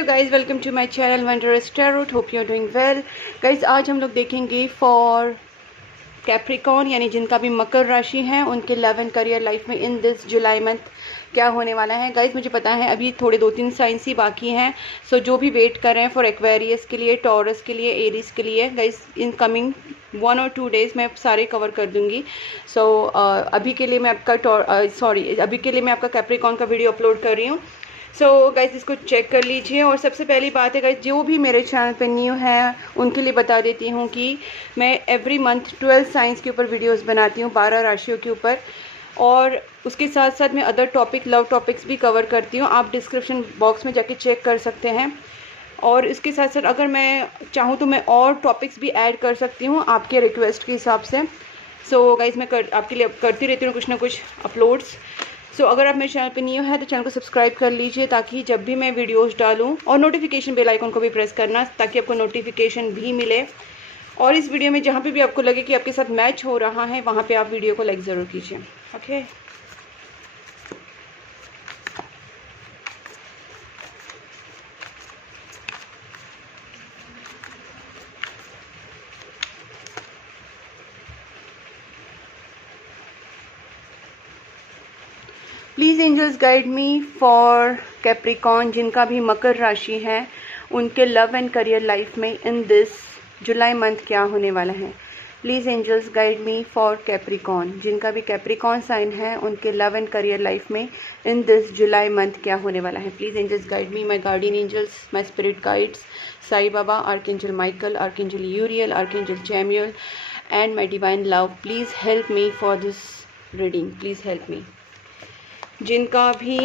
Hello guys, welcome to my channel wondrous tarot. Hope you are doing well. Guys आज हम लोग देखेंगे for Capricorn यानी जिनका भी मकर राशि है उनके लव एंड करियर लाइफ में इन दिस जुलाई मंथ क्या होने वाला है। गाइज मुझे पता है अभी थोड़े 2-3 साइंस ही बाकी हैं, सो जो भी वेट कर रहे हैं फॉर एक्वेरियस के लिए, टॉरस के लिए, एरीज के लिए, गाइज इन कमिंग 1 और 2 डेज़ मैं सारे कवर कर दूंगी। सो अभी के लिए मैं आपका कैप्रिकॉर्न का वीडियो अपलोड कर रही हूँ। सो गाइज इसको चेक कर लीजिए। और सबसे पहली बात है गाइज, जो भी मेरे चैनल पे न्यू है उनके लिए बता देती हूँ कि मैं एवरी मंथ 12 साइंस के ऊपर वीडियोस बनाती हूँ, 12 राशियों के ऊपर, और उसके साथ साथ मैं अदर टॉपिक, लव टॉपिक्स भी कवर करती हूँ। आप डिस्क्रिप्शन बॉक्स में जाके चेक कर सकते हैं। और इसके साथ साथ अगर मैं चाहूँ तो मैं और टॉपिक्स भी ऐड कर सकती हूँ आपके रिक्वेस्ट के हिसाब से। सो गाइज मैं आपके लिए करती रहती हूँ कुछ ना कुछ अपलोड्स। सो अगर आप मेरे चैनल पे न्यू है तो चैनल को सब्सक्राइब कर लीजिए ताकि जब भी मैं वीडियोस डालूं, और नोटिफिकेशन बेल आइकन को भी प्रेस करना ताकि आपको नोटिफिकेशन भी मिले। और इस वीडियो में जहाँ पे भी आपको लगे कि आपके साथ मैच हो रहा है वहाँ पे आप वीडियो को लाइक ज़रूर कीजिए। Okay, please angels guide me for Capricorn जिनका भी मकर राशि है उनके लव एंड करियर लाइफ में इन दिस जुलाई मंथ क्या होने वाला है। Please angels guide me for Capricorn जिनका भी कैप्रिकॉर्न साइन है उनके लव एंड करियर लाइफ में इन दिस जुलाई मंथ क्या होने वाला है। Please angels guide me, my guardian angels, my spirit guides, Sai Baba, archangel Michael, archangel Uriel, archangel Chamuel and my divine love. Please help me for this reading, please help me. जिनका भी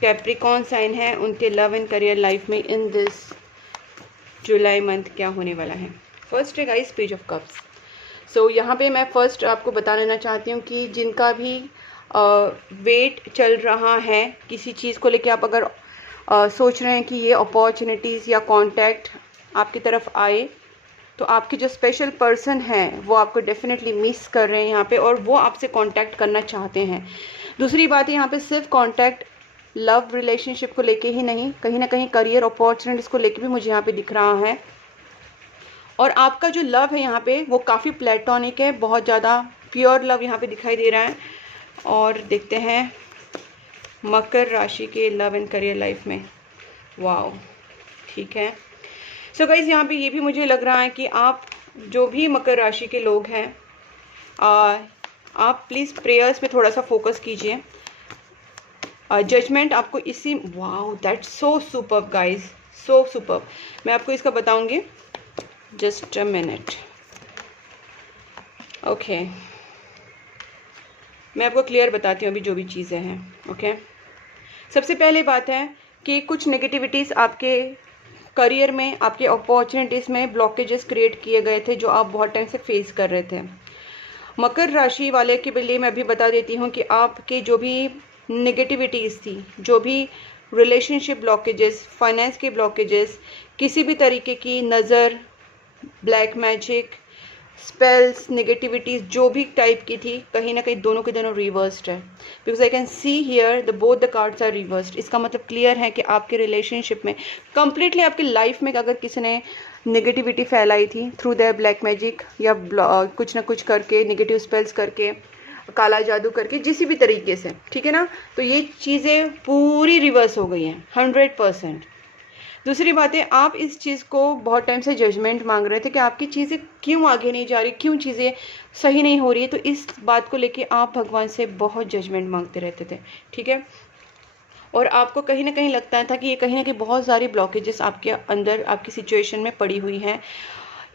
Capricorn sign है उनके love and career life में इन this July month क्या होने वाला है। First है गाइस पेज ऑफ कप्स। सो यहाँ पे मैं फर्स्ट आपको बता लेना चाहती हूँ कि जिनका भी वेट चल रहा है किसी चीज़ को लेके, आप अगर सोच रहे हैं कि ये अपॉर्चुनिटीज़ या कॉन्टैक्ट आपकी तरफ आए, तो आपके जो स्पेशल पर्सन हैं वो आपको डेफिनेटली मिस कर रहे हैं यहाँ पे, और वो आपसे कांटेक्ट करना चाहते हैं। दूसरी बात यहाँ पे सिर्फ कांटेक्ट लव रिलेशनशिप को लेके ही नहीं, कहीं ना कहीं करियर अपॉर्चुनिटीज़ को लेके भी मुझे यहाँ पे दिख रहा है। और आपका जो लव है यहाँ पे वो काफ़ी प्लेटोनिक है, बहुत ज़्यादा प्योर लव यहाँ पे दिखाई दे रहा है। और देखते हैं मकर राशि के लव एंड करियर लाइफ में। वाओ, ठीक है। सो गाइज यहाँ पे ये भी मुझे लग रहा है कि आप जो भी मकर राशि के लोग हैं, आप प्लीज़ प्रेयर्स में थोड़ा सा फोकस कीजिए। जजमेंट आपको इसी, wow that's so superb guys, so superb. मैं आपको इसका बताऊंगी, जस्ट अ मिनट। ओके, मैं आपको क्लियर बताती हूँ अभी जो भी चीज़ें हैं। ओके, सबसे पहले बात है कि कुछ नेगेटिविटीज़ आपके करियर में, आपके अपॉर्चुनिटीज़ में ब्लॉकेजेस क्रिएट किए गए थे जो आप बहुत टाइम से फेस कर रहे थे। मकर राशि वाले के लिए मैं अभी बता देती हूँ कि आपके जो भी नेगेटिविटीज़ थी, जो भी रिलेशनशिप ब्लॉकेजेस, फाइनेंस के ब्लॉकेजेस, किसी भी तरीके की नज़र, ब्लैक मैजिक, स्पेल्स, नेगेटिविटीज़ जो भी टाइप की थी, कहीं ना कहीं दोनों के दोनों रिवर्स्ड है। Because I can see here the both the cards are reversed. इसका मतलब क्लियर है कि आपके रिलेशनशिप में कंप्लीटली, आपकी लाइफ में अगर किसी ने नेगेटिविटी फैलाई थी थ्रू द ब्लैक मैजिक या कुछ ना कुछ करके, नेगेटिव स्पेल्स करके, काला जादू करके, जिस भी तरीके से, ठीक है ना, तो ये चीज़ें पूरी रिवर्स हो गई हैं 100%। दूसरी बात है, आप इस चीज़ को बहुत टाइम से जजमेंट मांग रहे थे कि आपकी चीज़ें क्यों आगे नहीं जा रही, क्यों चीज़ें सही नहीं हो रही है, तो इस बात को लेके आप भगवान से बहुत जजमेंट मांगते रहते थे, ठीक है। और आपको कहीं ना कहीं लगता था कि ये कहीं ना कहीं बहुत सारी ब्लॉकेजेस आपके अंदर, आपकी सिचुएशन में पड़ी हुई हैं।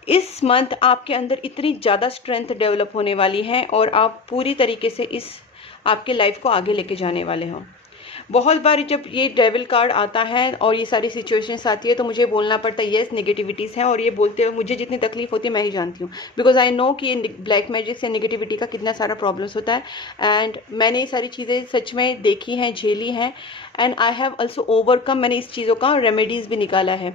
इस मंथ आपके अंदर इतनी ज़्यादा स्ट्रेंथ डेवलप होने वाली है और आप पूरी तरीके से इस आपके लाइफ को आगे लेके जाने वाले हो। बहुत बार जब ये डेविल कार्ड आता है और ये सारी सिचुएशंस आती है तो मुझे बोलना पड़ता है येस नेगेटिविटीज़ हैं, और ये बोलते हुए मुझे जितनी तकलीफ होती है मैं ही जानती हूँ, बिकॉज आई नो कि ये ब्लैक मैजिक से नेगेटिविटी का कितना सारा प्रॉब्लम्स होता है। एंड मैंने ये सारी चीज़ें सच में देखी हैं, झेली हैं, and I have also overcome. मैंने इस चीज़ों का रेमेडीज़ भी निकाला है।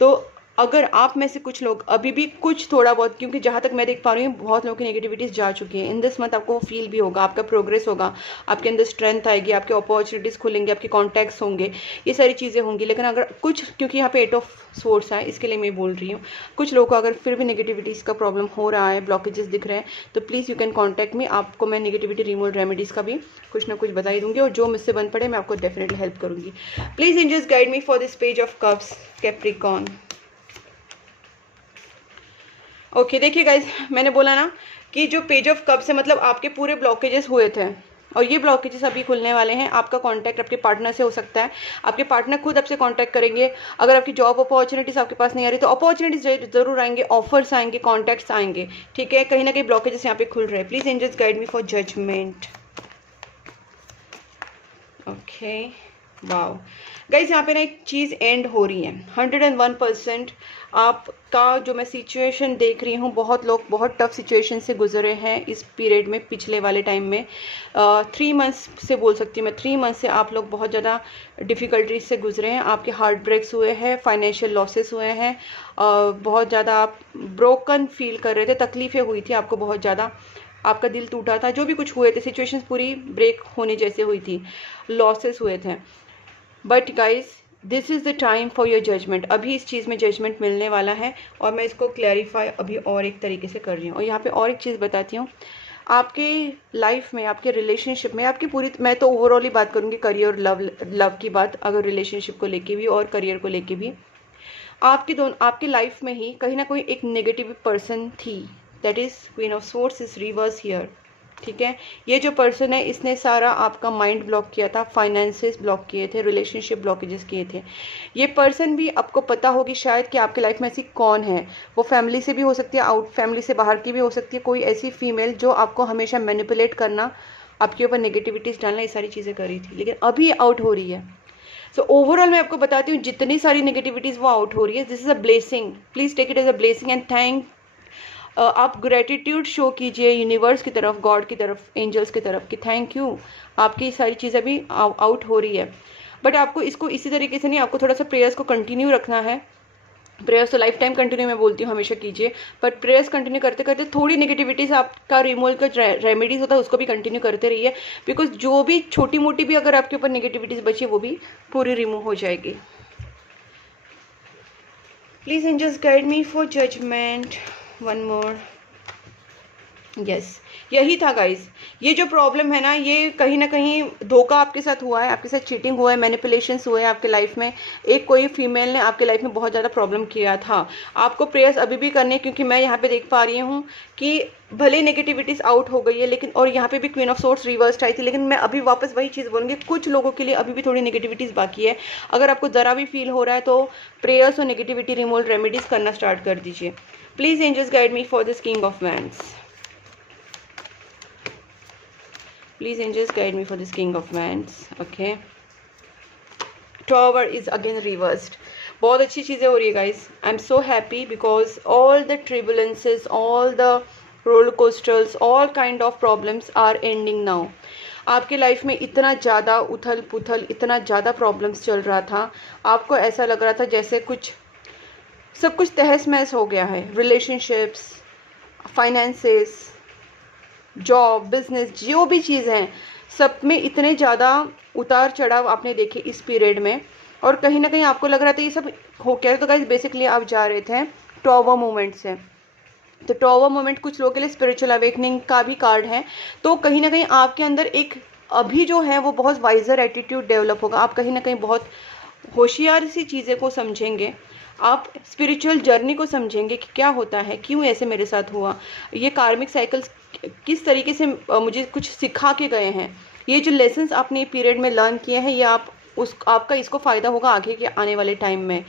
तो अगर आप में से कुछ लोग अभी भी कुछ थोड़ा बहुत, क्योंकि जहाँ तक मैं देख पा रही हूँ बहुत लोगों की नेगेटिविटीज़ जा चुकी है, इन दिस मंथ आपको फील भी होगा, आपका प्रोग्रेस होगा, आपके अंदर स्ट्रेंथ आएगी, आपके अपॉर्चुनिटीज़ खुलेंगे, आपके कॉन्टैक्ट्स होंगे, ये सारी चीज़ें होंगी। लेकिन अगर कुछ, क्योंकि यहाँ पे 8 ऑफ सोर्स है, इसके लिए मैं बोल रही हूँ, कुछ लोगों को अगर फिर भी नेगेटिविटीज़ का प्रॉब्लम हो रहा है, ब्लॉकेजेस दिख रहे हैं, तो प्लीज़ यू कैन कॉन्टैक्ट मी। आपको मैं नेगेटिविटी रिमूवल रेमेडीज़ का भी कुछ ना कुछ बता ही दूंगी, और जो मुझसे बन पड़े मैं आपको डेफिनेटली हेल्प करूंगी। Please angels guide me for this page of cups, Capricorn. Okay, देखिए गाइज, मैंने बोला ना कि जो पेज ऑफ कप्स है, मतलब आपके पूरे ब्लॉकेजेस हुए थे और ये ब्लॉकेजेस अभी खुलने वाले हैं। आपका कांटेक्ट आपके पार्टनर से हो सकता है, आपके पार्टनर खुद आपसे कांटेक्ट करेंगे। अगर आपकी जॉब अपॉर्चुनिटीज़ आपके पास नहीं आ रही तो अपॉर्चुनिटीज़ जरूर आएंगे, ऑफर्स आएंगे, कॉन्टैक्ट्स आएंगे, ठीक है। कहीं ना कहीं ब्लॉकेजेस यहाँ पे खुल रहे हैं। Please angels guide me for judgement. Okay, wow guys, यहाँ पे ना एक चीज़ एंड हो रही है 101%। आपका जो मैं सिचुएशन देख रही हूँ, बहुत लोग बहुत टफ सिचुएशन से गुजरे हैं इस पीरियड में, पिछले वाले टाइम में 3 मंथ्स से बोल सकती हूँ मैं, 3 मंथ से आप लोग बहुत ज़्यादा डिफ़िकल्टीज से गुजरे हैं। आपके हार्ट ब्रेक्स हुए हैं, फाइनेंशियल लॉसेस हुए हैं, बहुत ज़्यादा आप ब्रोकन फील कर रहे थे, तकलीफ़ें हुई थी आपको बहुत ज़्यादा, आपका दिल टूटा था, जो भी कुछ हुए थे, सिचुएशंस पूरी ब्रेक होने जैसे हुई थी, लॉसेस हुए थे। But guys, this is the time for your judgement. अभी इस चीज़ में जजमेंट मिलने वाला है और मैं इसको क्लैरिफाई अभी और एक तरीके से कर रही हूँ। और यहाँ पे और एक चीज़ बताती हूँ, आपके लाइफ में, आपके रिलेशनशिप में, आपकी पूरी, मैं तो ओवरऑल ही बात करूँगी, करियर और लव की बात, अगर रिलेशनशिप को लेके भी और करियर को लेके भी, आपकी लाइफ में ही कहीं ना कोई एक नेगेटिव पर्सन थी। That is queen of source is reverse here, ठीक है। ये जो पर्सन है, इसने सारा आपका माइंड ब्लॉक किया था, फाइनेंसेस ब्लॉक किए थे, रिलेशनशिप ब्लॉकेजेस किए थे। ये पर्सन भी आपको पता होगी शायद कि आपके लाइफ में ऐसी कौन है, वो फैमिली से भी हो सकती है, आउट फैमिली से बाहर की भी हो सकती है, कोई ऐसी फीमेल जो आपको हमेशा मैनिपुलेट करना, आपके ऊपर नेगेटिविटीज़ डालना, ये सारी चीज़ें करी थी, लेकिन अभी आउट हो रही है। सो ओवरऑल मैं आपको बताती हूँ, जितनी सारी नेगेटिविटीज़ वो आउट हो रही है, this is a blessing. Please take it as a blessing and thank, आप ग्रेटिट्यूड शो कीजिए यूनिवर्स की तरफ, गॉड की तरफ, एंजल्स की तरफ, कि थैंक यू, आपकी सारी चीज़ें भी आउट हो रही है। बट आपको इसको इसी तरीके से नहीं, आपको थोड़ा सा प्रेयर्स को कंटिन्यू रखना है। प्रेयर्स तो लाइफ टाइम कंटिन्यू मैं बोलती हूँ, हमेशा कीजिए, बट प्रेयर्स कंटिन्यू करते करते थोड़ी नेगेटिविटीज आपका रिमूवल का रेमेडीज होता है उसको भी कंटिन्यू करते रहिए, बिकॉज जो भी छोटी मोटी भी अगर आपके ऊपर नेगेटिविटीज बची है वो भी पूरी रिमूव हो जाएगी। Please angels guide me for judgement. One more, yes, यही था गाइज। ये जो प्रॉब्लम है ना, ये कहीं ना कहीं धोखा आपके साथ हुआ है, आपके साथ चीटिंग हुआ है, मैनिपुलेशंस हुए हैं आपके लाइफ में। एक कोई फीमेल ने आपके लाइफ में बहुत ज़्यादा प्रॉब्लम किया था। आपको प्रेयर्स अभी भी करने, क्योंकि मैं यहाँ पे देख पा रही हूँ कि भले नेगेटिविटीज आउट हो गई है, लेकिन और यहाँ पे भी क्वीन ऑफ सोर्स रिवर्स्ड आई थी, लेकिन मैं अभी वापस वही चीज़ बोलूँगी, कुछ लोगों के लिए अभी भी थोड़ी नेगेटिविटीज़ बाकी है। अगर आपको ज़रा भी फील हो रहा है तो प्रेयर्स और नेगेटिविटी रिमूवल रेमेडीज़ करना स्टार्ट कर दीजिए। Please angels guide me for this king of wands. Please angels guide me for this king of wands. Okay, tower is again reversed. बहुत अच्छी चीज़ें हो रही है guys. I'm so happy because all the turbulences, all the roller coasters, all kind of problems are ending now. आपके life में इतना ज़्यादा उथल पुथल, इतना ज़्यादा प्रॉब्लम्स चल रहा था, आपको ऐसा लग रहा था जैसे कुछ सब कुछ तहस महस हो गया है। रिलेशनशिप्स, फाइनेंसेस, जॉब, बिजनेस, जो भी चीज़ हैं, सब में इतने ज़्यादा उतार चढ़ाव आपने देखे इस पीरियड में, और कहीं ना कहीं आपको लग रहा था ये सब हो क्या। तो गाइस बेसिकली आप जा रहे थे टॉवर मोमेंट से। तो टॉवर मोमेंट कुछ लोगों के लिए स्पिरिचुअल अवेकनिंग का भी कार्ड है। तो कहीं ना कहीं आपके अंदर एक अभी जो है वो बहुत वाइजर एटीट्यूड डेवलप होगा। आप कहीं ना कहीं बहुत होशियार सी चीज़ें को समझेंगे, आप स्पिरिचुअल जर्नी को समझेंगे कि क्या होता है, क्यों ऐसे मेरे साथ हुआ, ये कार्मिक साइकिल्स किस तरीके से मुझे कुछ सिखा के गए हैं। ये जो लेसन्स आपने पीरियड में लर्न किए हैं, ये आपका इसको फ़ायदा होगा आगे के आने वाले टाइम में।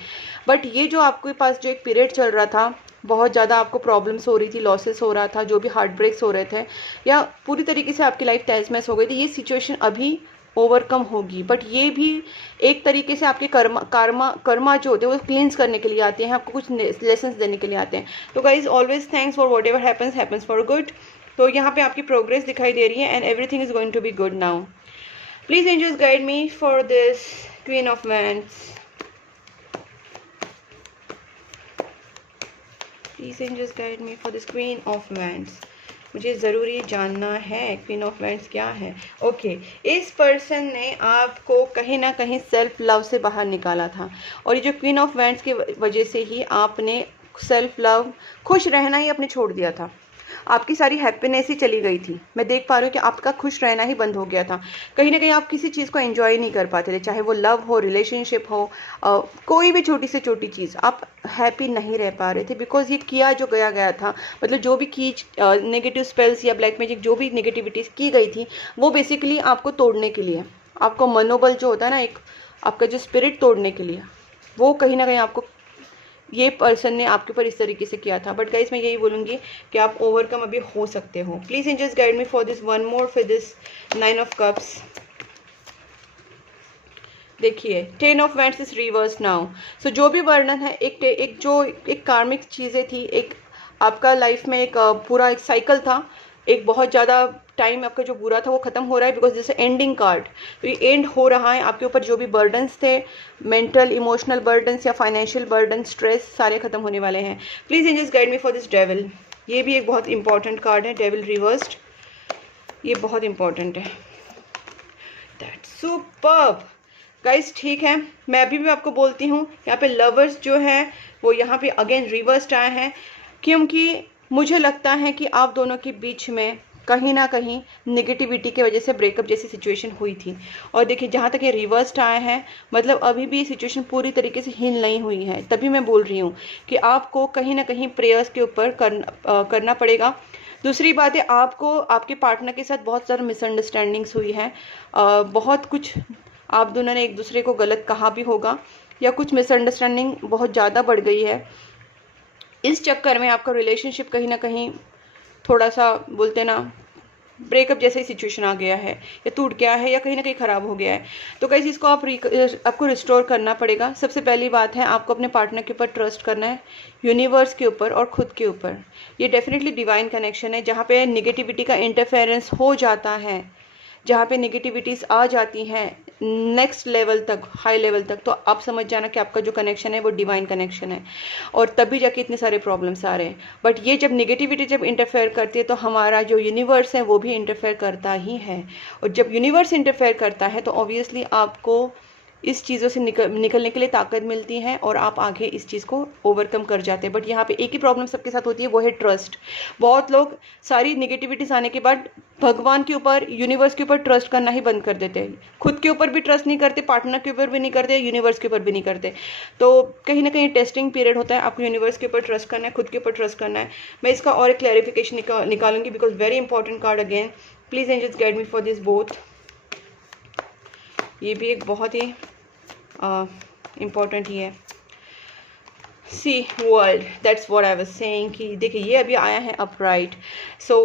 बट ये जो आपके पास जो एक पीरियड चल रहा था, बहुत ज़्यादा आपको प्रॉब्लम्स हो रही थी, लॉसेस हो रहा था, जो भी हार्ट ब्रेक्स हो रहे थे, या पूरी तरीके से आपकी लाइफ तहस महस हो गई थी, ये सिचुएशन अभी ओवरकम होगी। बट ये भी एक तरीके से आपके कर्मा जो होते हैं वो क्लींस करने के लिए आते हैं, आपको कुछ लेसन्स देने के लिए आते हैं। तो guys always thanks for whatever happens for good. तो यहाँ पे आपकी प्रोग्रेस दिखाई दे रही है and everything is going to be good now. Please angels guide me for this queen of wands. Please angels guide me for this queen of wands. मुझे ज़रूरी जानना है क्वीन ऑफ वैंड्स क्या है। ओके, इस पर्सन ने आपको कहीं ना कहीं सेल्फ लव से बाहर निकाला था, और ये जो क्वीन ऑफ वैंड्स की वजह से ही आपने सेल्फ लव, खुश रहना ही आपने छोड़ दिया था। आपकी सारी हैप्पीनेस ही चली गई थी। मैं देख पा रही हूँ कि आपका खुश रहना ही बंद हो गया था। कहीं ना कहीं आप किसी चीज़ को एंजॉय नहीं कर पाते थे, चाहे वो लव हो, रिलेशनशिप हो, कोई भी छोटी से छोटी चीज़, आप हैप्पी नहीं रह पा रहे थे। बिकॉज ये किया जो गया था, मतलब जो भी की नेगेटिव स्पेल्स या ब्लैक मैजिक, जो भी नेगेटिविटीज़ की गई थी, वो बेसिकली आपको तोड़ने के लिए, आपको मनोबल जो होता है ना, एक आपका जो स्पिरिट तोड़ने के लिए, वो कहीं ना कहीं आपको ये पर्सन ने आपके ऊपर इस तरीके से किया था। बट गाइस मैं यही बोलूँगी कि आप ओवरकम अभी हो सकते हो। Please angels guide me for this one more, for this 9 of cups. देखिए 10 of wands is reverse now. So जो भी वर्णन है, एक कार्मिक चीज़ें थी, एक आपका लाइफ में एक पूरा एक साइकिल था, एक बहुत ज़्यादा टाइम आपका जो बुरा था वो खत्म हो रहा है, बिकॉज जैसे एंडिंग कार्ड, तो ये एंड हो रहा है। आपके ऊपर जो भी बर्डन्स थे, मेंटल इमोशनल बर्डन्स या फाइनेंशियल बर्डन, स्ट्रेस, सारे खत्म होने वाले हैं। Please angels guide me for this devil. ये भी एक बहुत इंपॉर्टेंट कार्ड है, डेविल रिवर्स्ड, ये बहुत इंपॉर्टेंट है। That's superb guys. ठीक है, मैं अभी भी आपको बोलती हूँ, यहाँ पे लवर्स जो है वो यहाँ पे अगेन रिवर्स्ड आए हैं, क्योंकि मुझे लगता है कि आप दोनों के बीच में कहीं ना कहीं नेगेटिविटी की वजह से ब्रेकअप जैसी सिचुएशन हुई थी। और देखिए जहाँ तक ये रिवर्स्ड आया है, मतलब अभी भी सिचुएशन पूरी तरीके से हील नहीं हुई है। तभी मैं बोल रही हूँ कि आपको कहीं ना कहीं प्रेयर्स के ऊपर करना पड़ेगा। दूसरी बात है, आपको आपके पार्टनर के साथ बहुत सारी मिसअंडरस्टैंडिंग्स हुई है, बहुत कुछ आप दोनों ने एक दूसरे को गलत कहा भी होगा, या कुछ मिसअंडरस्टैंडिंग बहुत ज़्यादा बढ़ गई है। इस चक्कर में आपका रिलेशनशिप कहीं ना कहीं थोड़ा सा बोलते ना ब्रेकअप जैसा ही सिचुएशन आ गया है, या टूट गया है, या कहीं ना कहीं ख़राब हो गया है। तो गाइस इसको आपको रिस्टोर करना पड़ेगा। सबसे पहली बात है, आपको अपने पार्टनर के ऊपर ट्रस्ट करना है, यूनिवर्स के ऊपर और खुद के ऊपर। ये डेफिनेटली डिवाइन कनेक्शन है। जहाँ पे नेगेटिविटी का इंटरफेरेंस हो जाता है, जहाँ पे नेगेटिविटीज़ आ जाती हैं नेक्स्ट लेवल तक, हाई लेवल तक, तो आप समझ जाना कि आपका जो कनेक्शन है वो डिवाइन कनेक्शन है, और तभी जाके इतने सारे प्रॉब्लम्स आ रहे हैं। बट ये जब नेगेटिविटी जब इंटरफेयर करती है, तो हमारा जो यूनिवर्स है वो भी इंटरफेयर करता ही है। और जब यूनिवर्स इंटरफेयर करता है तो ऑब्वियसली आपको इस चीज़ों से निकलने के लिए ताकत मिलती है, और आप आगे इस चीज़ को ओवरकम कर जाते हैं। बट यहाँ पे एक ही प्रॉब्लम सबके साथ होती है, वो है ट्रस्ट। बहुत लोग सारी नेगेटिविटीज आने के बाद भगवान के ऊपर, यूनिवर्स के ऊपर ट्रस्ट करना ही बंद कर देते हैं। खुद के ऊपर भी ट्रस्ट नहीं करते, पार्टनर के ऊपर भी नहीं करते, यूनिवर्स के ऊपर भी नहीं करते। तो कहीं ना कहीं टेस्टिंग पीरियड होता है, आपको यूनिवर्स के ऊपर ट्रस्ट करना है, खुद के ऊपर ट्रस्ट करना है। मैं इसका और एक क्लैरिफिकेशन निकालूंगी, because very important card again. Please angels guide me for this both. ये भी एक बहुत ही इम्पॉर्टेंट ही है। See world, that's what I was saying कि देखिए ये अभी आया है upright. So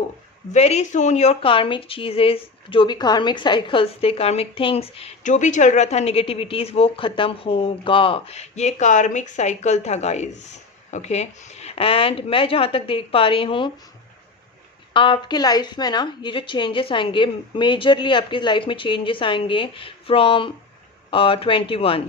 very soon your karmic चीज़ेस, जो भी कार्मिक साइकिल्स थे, कार्मिक थिंग्स, जो भी चल रहा था नेगेटिविटीज़, वो ख़त्म होगा। ये कार्मिक साइकिल था गाइज, ओके। एंड मैं जहाँ तक देख पा रही हूँ, आपके लाइफ में ना ये जो चेंजेस आएंगे, मेजरली आपकी लाइफ में चेंजेस आएंगे फ्रॉम 21,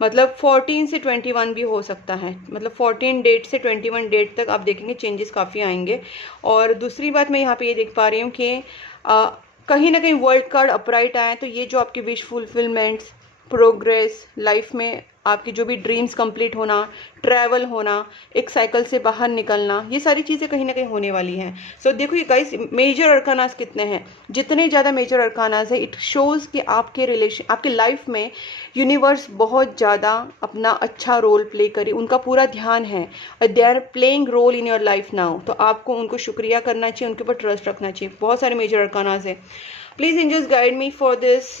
मतलब 14 से 21 भी हो सकता है, मतलब 14 डेट से 21 डेट तक आप देखेंगे चेंजेस काफ़ी आएंगे। और दूसरी बात मैं यहाँ पे ये देख पा रही हूँ कि कहीं ना कहीं वर्ल्ड कार्ड अपराइट आए, तो ये जो आपकी विश फुलफिलमेंट्स, प्रोग्रेस, लाइफ में आपकी जो भी ड्रीम्स कंप्लीट होना, ट्रैवल होना, एक साइकिल से बाहर निकलना, ये सारी चीज़ें कहीं ना कहीं होने वाली हैं। सो देखो ये गाइस, मेजर अरकानास कितने हैं, जितने ज़्यादा मेजर अरकानास है, इट शोज़ कि आपके रिलेशन, आपके लाइफ में यूनिवर्स बहुत ज़्यादा अपना अच्छा रोल प्ले करे, उनका पूरा ध्यान है, और they are playing role in your life now. तो आपको उनको शुक्रिया करना चाहिए, उनके ऊपर ट्रस्ट रखना चाहिए। बहुत सारे मेजर अरकानास है। Please angels guide me for this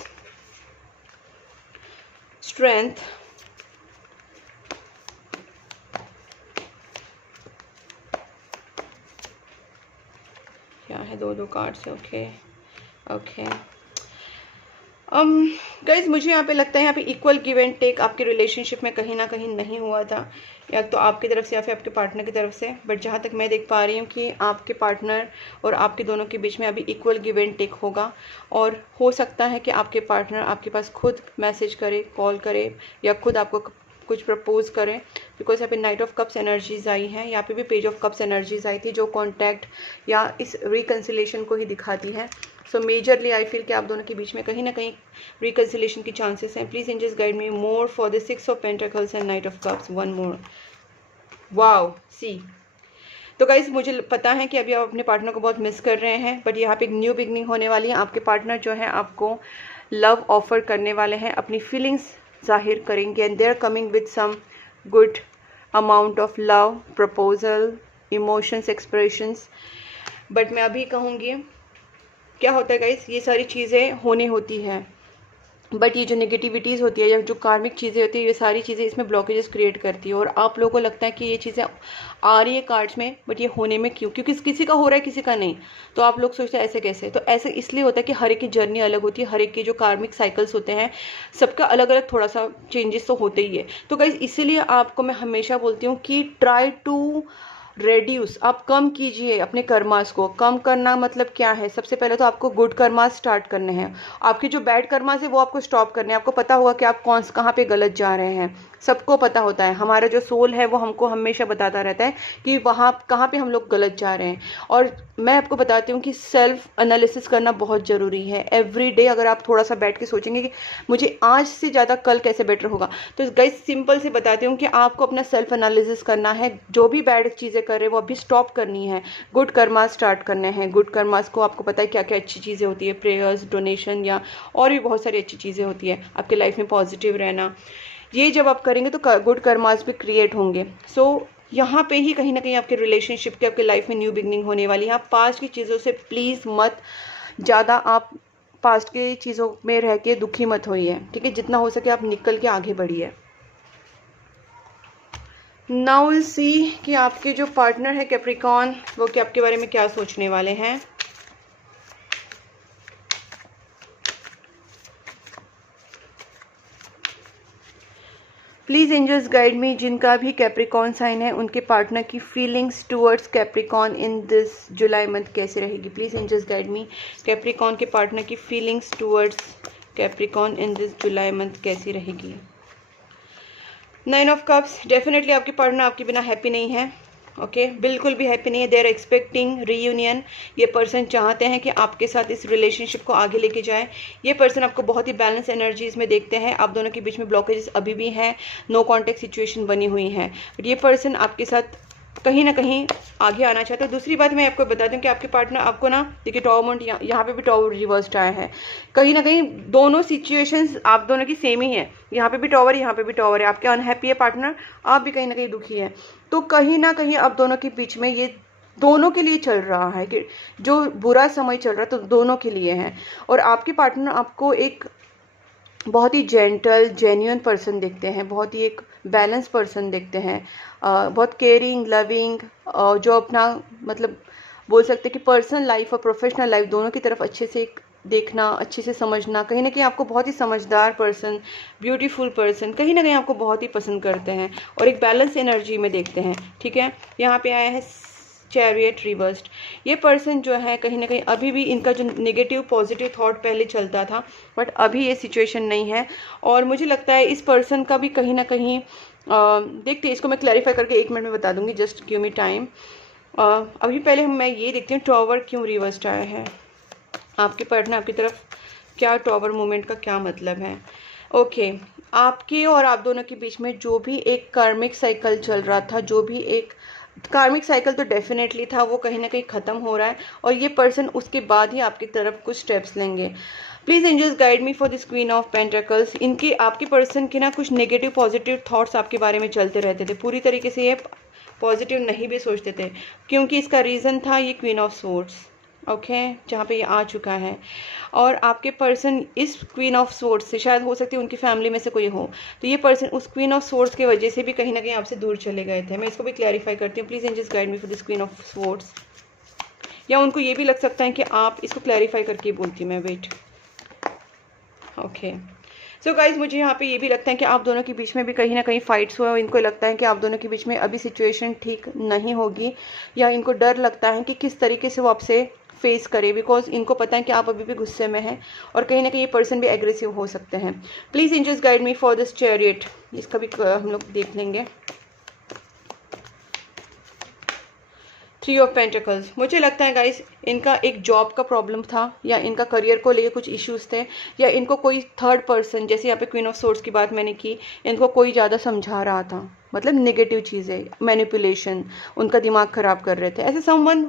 strength. क्या है, दो कार्ड से, ओके ओके। गाइज मुझे यहाँ पे लगता है यहाँ पे इक्वल गिव एंड टेक आपके रिलेशनशिप में कहीं ना कहीं नहीं हुआ था, या तो आपकी तरफ से या फिर आपके पार्टनर की तरफ से। बट जहाँ तक मैं देख पा रही हूँ कि आपके पार्टनर और आपके दोनों के बीच में अभी इक्वल गिव एंड टेक होगा, और हो सकता है कि आपके पार्टनर आपके पास खुद मैसेज करे, कॉल करे, या खुद आपको कुछ प्रपोज करें। बिकॉज यहाँ पे नाइट ऑफ कप्स एनर्जीज आई हैं, यहाँ पे भी पेज ऑफ कप्स एनर्जीज आई थी जो कॉन्टैक्ट या इस रिकन्सिलेशन को ही दिखाती है। सो मेजरली आई फील कि आप दोनों के बीच में कहीं ना कहीं रिकन्सिलेशन की चांसेस हैं। Please angels guide me more for the 6 of pentacles and knight of cups. One more, wow, see. तो गाइज मुझे पता है कि अभी आप अपने पार्टनर को बहुत मिस कर रहे हैं, बट यहाँ पे एक न्यू बिगनिंग होने वाली है। आपके पार्टनर जो है आपको लव ऑफर करने वाले हैं, अपनी फीलिंग्स जाहिर करेंगे and they are coming with some good amount of love, proposal, emotions, expressions. But मैं अभी कहूँगी क्या होता है गाइज, ये सारी चीज़ें होनी होती है, बट ये जो नेगेटिविटीज़ होती है या जो कार्मिक चीज़ें होती है, ये सारी चीज़ें इसमें ब्लॉकेजेस क्रिएट करती है। और आप लोगों को लगता है कि ये चीज़ें आ रही है कार्ड्स में, बट ये होने में क्यों? क्योंकि किसी का हो रहा है, किसी का नहीं। तो आप लोग सोचते हैं ऐसे कैसे? तो ऐसे इसलिए होता है कि हर एक की जर्नी अलग होती है, हर एक के जो कार्मिक साइकिल्स होते हैं सबका अलग अलग थोड़ा सा चेंजेस तो होते ही है। तो गाइज इसीलिए आपको मैं हमेशा बोलती हूँ कि ट्राई टू रेड्यूस, आप कम कीजिए अपने कर्मास को। कम करना मतलब क्या है? सबसे पहले तो आपको गुड कर्मास स्टार्ट करने हैं, आपके जो बैड कर्मास है वो आपको स्टॉप करने हैं। आपको पता होगा कि आप कहाँ पे गलत जा रहे हैं, सबको पता होता है। हमारा जो सोल है वो हमको हमेशा बताता रहता है कि वहाँ कहाँ पे हम लोग गलत जा रहे हैं। और मैं आपको बताती हूँ कि सेल्फ एनालिसिस करना बहुत ज़रूरी है। एवरी डे अगर आप थोड़ा सा बैठ के सोचेंगे कि मुझे आज से ज़्यादा कल कैसे बेटर होगा, तो गाइस सिंपल से बताती हूँ कि आपको अपना सेल्फ एनालिसिस करना है। जो भी बैड चीज़ें कर रहे हैं वो अभी स्टॉप करनी है, गुड कर्मास स्टार्ट करने हैं। गुड कर्मास को आपको पता है क्या क्या अच्छी चीज़ें होती है, प्रेयर्स, डोनेशन या और भी बहुत सारी अच्छी चीज़ें होती है। आपके लाइफ में पॉजिटिव रहना, ये जब आप करेंगे तो गुड कर्मास भी क्रिएट होंगे। सो यहाँ पे ही कहीं ना कहीं आपके रिलेशनशिप के, आपके लाइफ में न्यू बिगनिंग होने वाली है। आप पास्ट की चीज़ों से प्लीज़ मत ज़्यादा, आप पास्ट की चीज़ों में रह के दुखी मत होइए, ठीक है? जितना हो सके आप निकल के आगे बढ़िए। नाउ विल सी कि आपके जो पार्टनर है कैप्रिकॉर्न, वो कि आपके बारे में क्या सोचने वाले हैं। प्लीज़ एंजल्स गाइड मी, जिनका भी कैप्रिकॉर्न साइन है उनके पार्टनर की feelings towards Capricorn in this July month कैसे रहेगी। Please angels guide me, Capricorn के पार्टनर की feelings towards Capricorn in this July month कैसी रहेगी। 9 ऑफ कप्स, डेफिनेटली आपके पार्टनर आपके बिना हैप्पी नहीं है। ओके, बिल्कुल भी हैप्पी नहीं है। They are expecting reunion. ये पर्सन चाहते हैं कि आपके साथ इस रिलेशनशिप को आगे लेके जाए। ये पर्सन आपको बहुत ही बैलेंस एनर्जीज में देखते हैं। आप दोनों के बीच में ब्लॉकेजेस अभी भी हैं, नो कॉन्टेक्ट सिचुएशन बनी हुई है, बट ये पर्सन आपके साथ कहीं ना कहीं आगे आना चाहता है। दूसरी बात मैं आपको बता दूं कि आपके पार्टनर आपको ना, देखिए टॉवर माउंट यहाँ पे भी टॉवर रिवर्स्ड आया है। कहीं ना कहीं दोनों सिचुएशंस आप दोनों की सेम ही है, यहाँ पे भी टॉवर, यहाँ पे भी टॉवर है। आपके अनहैप्पी है पार्टनर, आप भी कहीं ना कहीं दुखी है। तो कहीं ना कहीं आप दोनों के बीच में ये दोनों के लिए चल रहा है कि जो बुरा समय चल रहा है तो दोनों के लिए है। और आपके पार्टनर आपको एक बहुत ही जेंटल, जेन्युइन पर्सन देखते हैं, बहुत ही एक बैलेंस पर्सन देखते हैं, बहुत केयरिंग, लविंग, जो अपना मतलब बोल सकते हैं कि पर्सनल लाइफ और प्रोफेशनल लाइफ दोनों की तरफ अच्छे से देखना, अच्छे से समझना। कहीं ना कहीं आपको बहुत ही समझदार पर्सन, ब्यूटीफुल पर्सन कहीं ना कहीं आपको बहुत ही पसंद करते हैं और एक बैलेंस एनर्जी में देखते हैं, ठीक है? यहाँ पे आया है चैरियट रिवर्स्ड। ये पर्सन जो है कहीं ना कहीं अभी भी इनका जो नेगेटिव पॉजिटिव थॉट पहले चलता था, बट अभी ये सिचुएशन नहीं है। और मुझे लगता है इस पर्सन का भी कहीं ना कहीं देखते हैं, इसको मैं क्लैरिफाई करके 1 मिनट में बता दूंगी, जस्ट गिव मी टाइम। अभी पहले मैं ये देखती हूँ टॉवर क्यों रिवर्स्ड आया है। आपके पार्टनर आपकी तरफ क्या, टॉवर मूवमेंट का क्या मतलब है? ओके, आपके और आप दोनों के बीच में जो भी एक कार्मिक साइकिल चल रहा था, जो भी एक कार्मिक साइकिल तो डेफिनेटली था, वो कहीं ना कहीं ख़त्म हो रहा है और ये पर्सन उसके बाद ही आपकी तरफ कुछ स्टेप्स लेंगे। Please angels guide me for this queen of pentacles. इनकी, आपके पर्सन के ना कुछ नेगेटिव पॉजिटिव थॉट्स आपके बारे में चलते रहते थे, पूरी तरीके से ये पॉजिटिव नहीं भी सोचते थे, क्योंकि इसका रीज़न था ये क्वीन ऑफ सोर्ड्स, ओके, जहाँ पे ये आ चुका है। और आपके पर्सन इस क्वीन ऑफ सोर्ड्स से, शायद हो सकती है उनकी फैमिली में से कोई हो, तो ये पर्सन उस क्वीन ऑफ सोर्ड्स की वजह से भी कहीं ना कहीं आपसे दूर चले गए थे। मैं इसको भी क्लैरिफाई करती हूँ। Please angels guide me for this queen of swords. या उनको ये भी लग सकता है कि आप इसको क्लैरिफाई करके बोलती हूँ मैं, वेट, ओके। सो गाइज, मुझे यहाँ पे ये भी लगता है कि आप दोनों के बीच में भी कहीं ना कहीं फाइट्स हुए और इनको लगता है कि आप दोनों के बीच में अभी सिचुएशन ठीक नहीं होगी, या इनको डर लगता है कि किस तरीके से वो आपसे फेस करे, बिकॉज इनको पता है कि आप अभी भी गुस्से में हैं और कहीं ना कहीं ये पर्सन भी एग्रेसिव हो सकते हैं। Please angels guide me for this chariot. इसका भी हम लोग देख लेंगे। थ्री ऑफ पेंटिकल्स, मुझे लगता है गाइस इनका एक जॉब का प्रॉब्लम था, या इनका करियर को लेके कुछ इश्यूज थे, या इनको कोई थर्ड पर्सन, जैसे यहाँ पे क्वीन ऑफ सोर्ड्स की बात मैंने की, इनको कोई ज़्यादा समझा रहा था, मतलब नेगेटिव चीज़ें, मैनिपुलेशन, उनका दिमाग ख़राब कर रहे थे। ऐसे समवन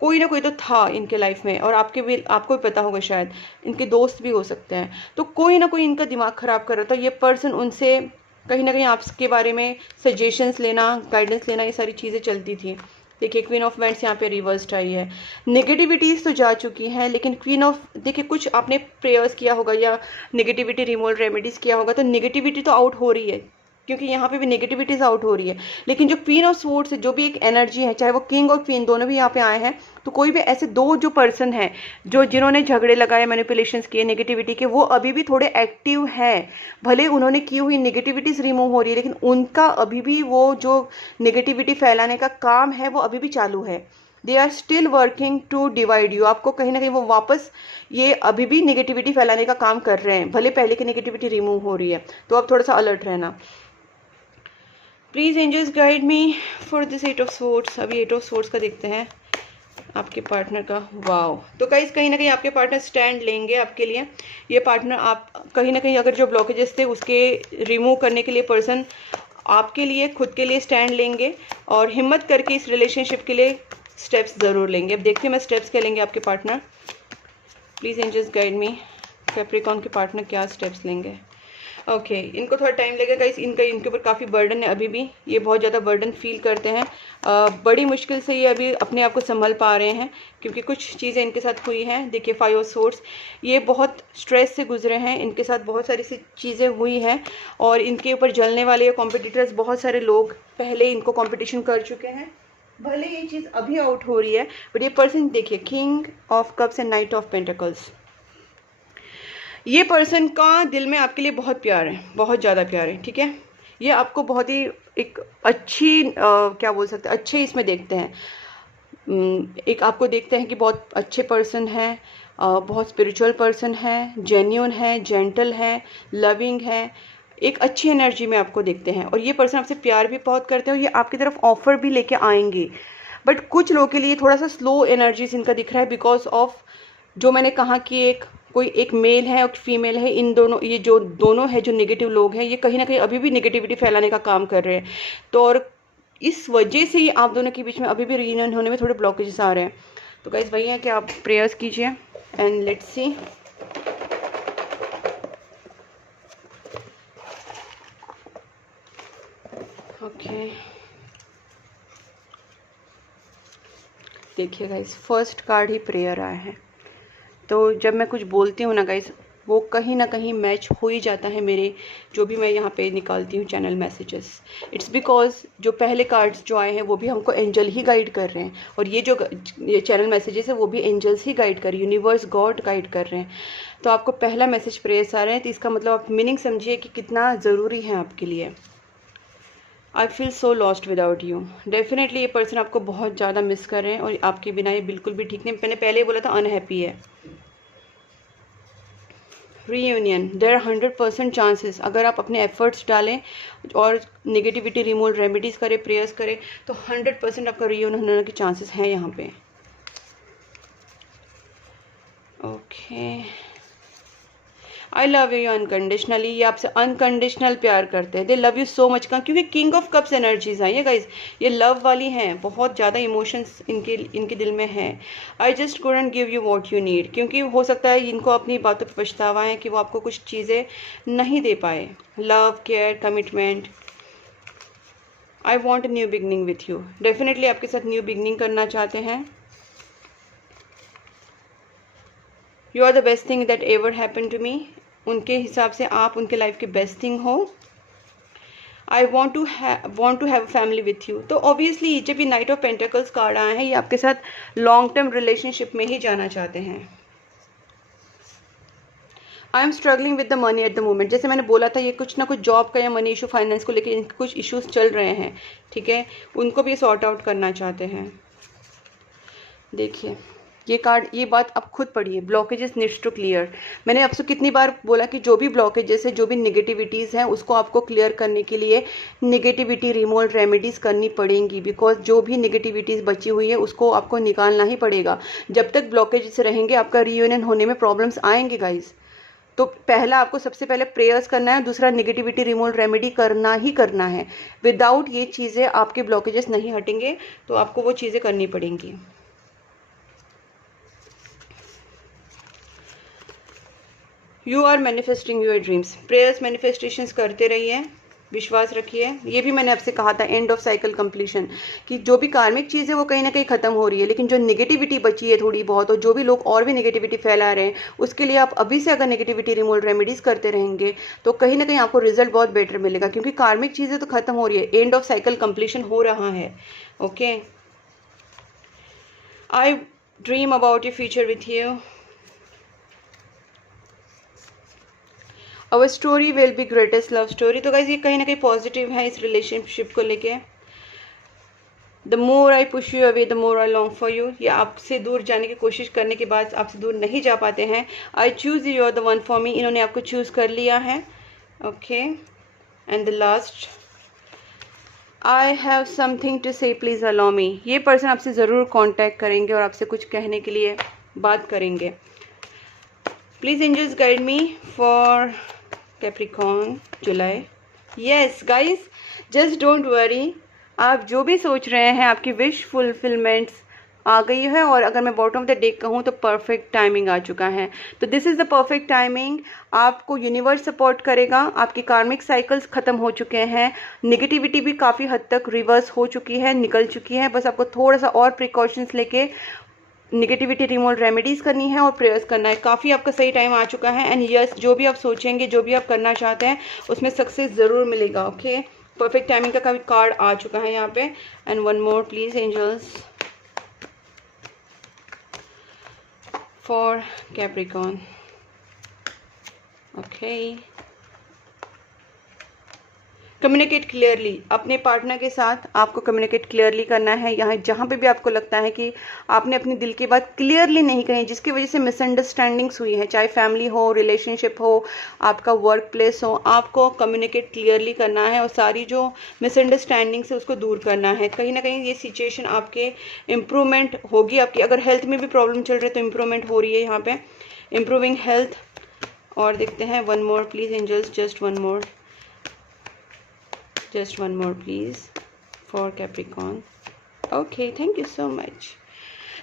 कोई ना कोई तो था इनके लाइफ में, और आपको भी पता होगा, शायद इनके दोस्त भी हो सकते हैं। तो कोई ना कोई इनका दिमाग ख़राब कर रहा था। ये पर्सन उनसे कहीं ना कहीं आपके बारे में सजेशंस लेना, गाइडेंस लेना, ये सारी चीज़ें चलती थी। देखिए क्वीन ऑफ वेंट्स यहाँ पे रिवर्स्ड आई है। नेगेटिविटीज़ तो जा चुकी हैं, लेकिन क्वीन ऑफ, देखिए कुछ आपने प्रेयर्स किया होगा या नेगेटिविटी रिमूवल रेमेडीज़ किया होगा, तो नेगेटिविटी तो आउट हो रही है, क्योंकि यहाँ पे भी नेगेटिविटीज आउट हो रही है। लेकिन जो क्वीन ऑफ स्वॉर्ड्स जो भी एक एनर्जी है, चाहे वो किंग और क्वीन दोनों भी यहाँ पे आए हैं, तो कोई भी ऐसे दो जो पर्सन है जो जिन्होंने झगड़े लगाए, मैनिपुलेशंस किए नेगेटिविटी के, वो अभी भी थोड़े एक्टिव हैं। भले उन्होंने की हुई नेगेटिविटीज रिमूव हो रही है, लेकिन उनका अभी भी वो जो नेगेटिविटी फैलाने का काम है वो अभी भी चालू है। They are still working to divide you. आपको कहीं ना कहीं वो वापस ये अभी भी नेगेटिविटी फैलाने का काम कर रहे हैं, भले पहले की नेगेटिविटी रिमूव हो रही है। तो आप थोड़ा सा अलर्ट रहना। Please angels guide me for this eight of swords. अभी एट ऑफ सोर्ड्स का देखते हैं आपके पार्टनर का। वाओ, तो गाइस कहीं ना कहीं आपके पार्टनर स्टैंड लेंगे आपके लिए। ये पार्टनर आप कहीं ना कहीं अगर जो ब्लॉकेजेस थे उसके रिमूव करने के लिए पर्सन आपके लिए, खुद के लिए स्टैंड लेंगे, और हिम्मत करके इस रिलेशनशिप के लिए स्टेप्स ज़रूर लेंगे। अब देखते हैं मैं स्टेप्स क्या लेंगे आपके partner. Please angels guide me, Capricorn के पार्टनर क्या स्टेप्स लेंगे। ओके, इनको थोड़ा टाइम लगेगा गाइस, इनके ऊपर काफ़ी बर्डन है अभी भी, ये बहुत ज़्यादा बर्डन फील करते हैं। बड़ी मुश्किल से ये अभी अपने आप को संभल पा रहे हैं, क्योंकि कुछ चीज़ें इनके साथ हुई हैं। देखिए फाइव ऑफ सोर्ड्स, ये बहुत स्ट्रेस से गुजरे हैं, इनके साथ बहुत सारी सी चीज़ें हुई हैं, और इनके ऊपर जलने वाले कॉम्पिटिटर्स बहुत सारे लोग पहले इनको कॉम्पिटिशन कर चुके हैं। भले ये चीज़ अभी आउट हो रही है, बट ये पर्सन देखिए king of cups and knight of pentacles, ये पर्सन का दिल में आपके लिए बहुत प्यार है, बहुत ज़्यादा प्यार है। ठीक है, ये आपको बहुत ही एक अच्छी क्या बोल सकते हैं, अच्छे इसमें देखते हैं। एक आपको देखते हैं कि बहुत अच्छे पर्सन है, बहुत स्पिरिचुअल पर्सन है, जेन्युइन है, जेंटल है, लविंग है, एक अच्छी एनर्जी में आपको देखते हैं। और ये पर्सन आपसे प्यार भी बहुत करते हैं, और ये आपकी तरफ ऑफर भी लेके आएंगे। बट कुछ लोगों के लिए थोड़ा सा स्लो एनर्जीज इनका दिख रहा है, बिकॉज ऑफ जो मैंने कहा कि कोई एक मेल है और फीमेल है, इन दोनों, ये जो दोनों है जो नेगेटिव लोग हैं, ये कहीं ना कहीं अभी भी नेगेटिविटी फैलाने का काम कर रहे हैं। तो और इस वजह से ही आप दोनों के बीच में अभी भी रीयूनियन होने में थोड़े ब्लॉकेजेस आ रहे हैं। तो गाइस वही है कि आप प्रेयर्स कीजिए एंड लेट्स सी। ओके, देखिए गाइस फर्स्ट कार्ड ही प्रेयर आया है। तो जब मैं कुछ बोलती हूँ ना गाइस, वो कहीं ना कहीं मैच हो ही जाता है मेरे जो भी मैं यहाँ पे निकालती हूँ चैनल मैसेजेस। इट्स बिकॉज जो पहले कार्ड्स जो आए हैं वो भी हमको एंजल ही गाइड कर रहे हैं, और ये जो ये चैनल मैसेजेस है वो भी एंजल्स ही गाइड कर रहे हैं, यूनिवर्स गॉड गाइड कर रहे हैं। तो आपको पहला मैसेज प्रेयर्स आ रहे हैं, तो इसका मतलब आप मीनिंग समझिए कि कितना ज़रूरी है आपके लिए। I feel so lost without you. Definitely ये पर्सन आपको बहुत ज़्यादा मिस कर रहे हैं, और आपके बिना ये बिल्कुल भी ठीक नहीं। मैंने पहले ही बोला था अनहैप्पी है। रीयूनियन, देयर 100% चांसेस, अगर आप अपने एफर्ट्स डालें और नेगेटिविटी रिमूवल रेमेडीज़ करें, प्रेयर्स करें, तो 100% आपका रीयूनियन होने के चांसेस हैं यहाँ पे। Okay, I love you unconditionally, ये आपसे अनकंडीशनल प्यार करते हैं। दे लव यू सो मच, क्योंकि किंग ऑफ कप्स एनर्जीज हैं ये गाइज, ये लव वाली हैं, बहुत ज़्यादा इमोशंस इनके दिल में है। I just couldn't give you what you need, क्योंकि हो सकता है इनको अपनी बातों पर पछतावा है कि वो आपको कुछ चीज़ें नहीं दे पाए। Love, care, commitment. I want new beginning with you, definitely आपके साथ न्यू बिगनिंग करना चाहते हैं। You are the best thing that ever happen to me, उनके हिसाब से आप उनके लाइफ के बेस्ट थिंग हो। I want to have family with you, तो ऑब्वियसली जब ये नाइट ऑफ पेंटिकल्स कार्ड आए हैं, ये आपके साथ लॉन्ग टर्म रिलेशनशिप में ही जाना चाहते हैं। I am struggling with the money at the moment, जैसे मैंने बोला था ये कुछ ना कुछ जॉब का या मनी इशू, फाइनेंस को लेकर इनके कुछ इश्यूज चल रहे हैं। ठीक है, उनको भी सॉर्ट आउट करना चाहते हैं। देखिए ये कार्ड, ये बात आप खुद पढ़िए, ब्लॉकेजेस नीड्स टू क्लियर। मैंने आपसे कितनी बार बोला कि जो भी ब्लॉकेजेस है, जो भी नेगेटिविटीज़ हैं, उसको आपको क्लियर करने के लिए नेगेटिविटी रिमूवल रेमेडीज़ करनी पड़ेंगी, बिकॉज जो भी नेगेटिविटीज़ बची हुई है उसको आपको निकालना ही पड़ेगा। जब तक ब्लॉकेजेस रहेंगे आपका रीयूनियन होने में प्रॉब्लम्स आएंगे गाइज। तो पहला आपको सबसे पहले प्रेयर्स करना है, दूसरा नेगेटिविटी रिमूवल रेमेडी करना ही करना है। विदाउट ये चीज़ें आपके ब्लॉकेजेस नहीं हटेंगे, तो आपको वो चीज़ें करनी पड़ेंगी। You are manifesting your dreams. Prayers manifestations करते रहिए, विश्वास रखिए। ये भी मैंने आपसे कहा था एंड ऑफ साइकिल कंप्लीशन, कि जो भी कार्मिक चीज़ है वो कहीं ना कहीं ख़त्म हो रही है, लेकिन जो नेगेटिविटी बची है थोड़ी बहुत, और जो भी लोग और भी नेगेटिविटी फैला रहे हैं, उसके लिए आप अभी से अगर नेगेटिविटी रिमूवल रेमेडीज़ करते रहेंगे तो कहीं ना कहीं आपको रिजल्ट बहुत बेटर मिलेगा, क्योंकि कार्मिक चीज़ें तो ख़त्म हो रही है, एंड ऑफ साइकिल कंप्लीशन हो रहा है। Okay, I dream about your future with you. Our story will be greatest love story. तो गाइज ये कहीं ना कहीं पॉजिटिव है इस रिलेशनशिप को लेके। The more I push you away the more I long for you. ये आपसे दूर जाने की कोशिश करने के बाद आपसे दूर नहीं जा पाते हैं। I choose you are the one for me. इन्होंने आपको चूज कर लिया है। Okay, and the last, I have something to say please allow me. ये पर्सन आपसे ज़रूर कॉन्टैक्ट करेंगे और आपसे कुछ कहने के लिए बात करेंगे। Please angels guide me for Capricorn July. Yes guys, just don't worry. आप जो भी सोच रहे हैं आपकी विश फुलफिलमेंट्स आ गई है, और अगर मैं बॉटम ऑफ द डे कहूँ तो परफेक्ट टाइमिंग आ चुका है। तो this is the perfect timing. आपको यूनिवर्स सपोर्ट करेगा। आपकी कार्मिक साइकिल्स ख़त्म हो चुके हैं, नेगेटिविटी भी काफ़ी हद तक रिवर्स हो चुकी है, निकल चुकी है। बस आपको थोड़ा सा और प्रिकॉशंस लेके नेगेटिविटी रिमूवल रेमेडीज़ करनी है और प्रेयर्स करना है। काफ़ी आपका सही टाइम आ चुका है। एंड यस, जो भी आप सोचेंगे, जो भी आप करना चाहते हैं, उसमें सक्सेस ज़रूर मिलेगा। ओके, परफेक्ट टाइमिंग का कार्ड आ चुका है यहाँ पे। And one more please angels for Capricorn. Okay, communicate clearly. अपने पार्टनर के साथ आपको कम्युनिकेट क्लियरली करना है। यहाँ जहाँ पे भी आपको लगता है कि आपने अपने दिल की बात क्लियरली नहीं कही, जिसकी वजह से मिसअंडरस्टैंडिंग्स हुई है, चाहे फैमिली हो, रिलेशनशिप हो, आपका वर्क प्लेस हो, आपको कम्युनिकेट क्लियरली करना है और सारी जो मिसअंडरस्टैंडिंग्स है उसको दूर करना है। कहीं ना कहीं ये सिचुएशन आपके इम्प्रूवमेंट होगी। आपकी अगर हेल्थ में भी प्रॉब्लम चल रही है तो इम्प्रूवमेंट हो रही है यहाँ पे, इम्प्रूविंग हेल्थ। और देखते हैं one more please angels, just one more, just one more please for Capricorn. Okay, thank you so much.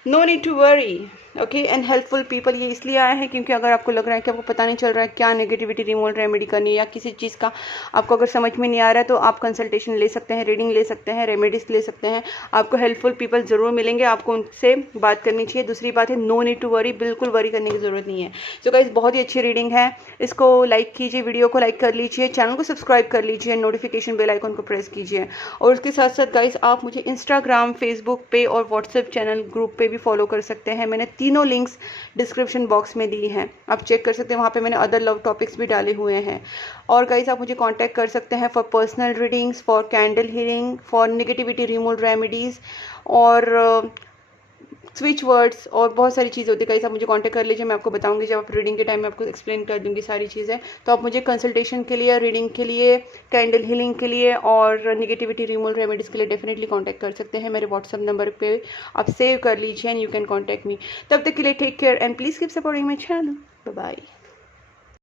No need to worry. Okay, and helpful people ये इसलिए आया है क्योंकि अगर आपको लग रहा है कि आपको पता नहीं चल रहा है क्या नेगेटिविटी रिमूवल रेमेडी करनी है, या किसी चीज़ का आपको अगर समझ में नहीं आ रहा है, तो आप कंसल्टेशन ले सकते हैं, रीडिंग ले सकते हैं, रेमेडीज ले सकते हैं। आपको हेल्पफुल पीपल ज़रूर मिलेंगे, आपको उनसे बात करनी चाहिए। दूसरी बात है, नो नीड टू वरी, बिल्कुल वरी करने की ज़रूरत नहीं है। सो गाइस, बहुत ही अच्छी रीडिंग है। इसको लाइक कीजिए, वीडियो को लाइक कर लीजिए, चैनल को सब्सक्राइब कर लीजिए, नोटिफिकेशन बेल आइकन को प्रेस कीजिए। और उसके साथ साथ गाइस, आप मुझे इंस्टाग्राम, फेसबुक पे और व्हाट्सएप चैनल ग्रुप पे भी फॉलो कर सकते हैं। मैंने तीनों लिंक्स डिस्क्रिप्शन बॉक्स में दी हैं, आप चेक कर सकते हैं। वहाँ पे मैंने अदर लव टॉपिक्स भी डाले हुए हैं। और गाइस, आप मुझे कांटेक्ट कर सकते हैं for personal readings, for candle healing, for negativity removal remedies और स्विच वर्ड्स और बहुत सारी चीज़ होती है। गाइस, आप मुझे कांटेक्ट कर लीजिए, मैं आपको बताऊंगी। जब आप रीडिंग के टाइम में आपको एक्सप्लेन कर दूंगी सारी चीज़ें। तो आप मुझे कंसल्टेशन के लिए, रीडिंग के लिए, कैंडल हीलिंग के लिए और नेगेटिविटी रिमूवल रेमेडीज़ के लिए डेफिनेटली कांटेक्ट कर सकते हैं। मेरे व्हाट्सअप नंबर पे आप सेव कर लीजिए and you can contact me. तब तक के लिए take care and please keep supporting my channel. Bye bye.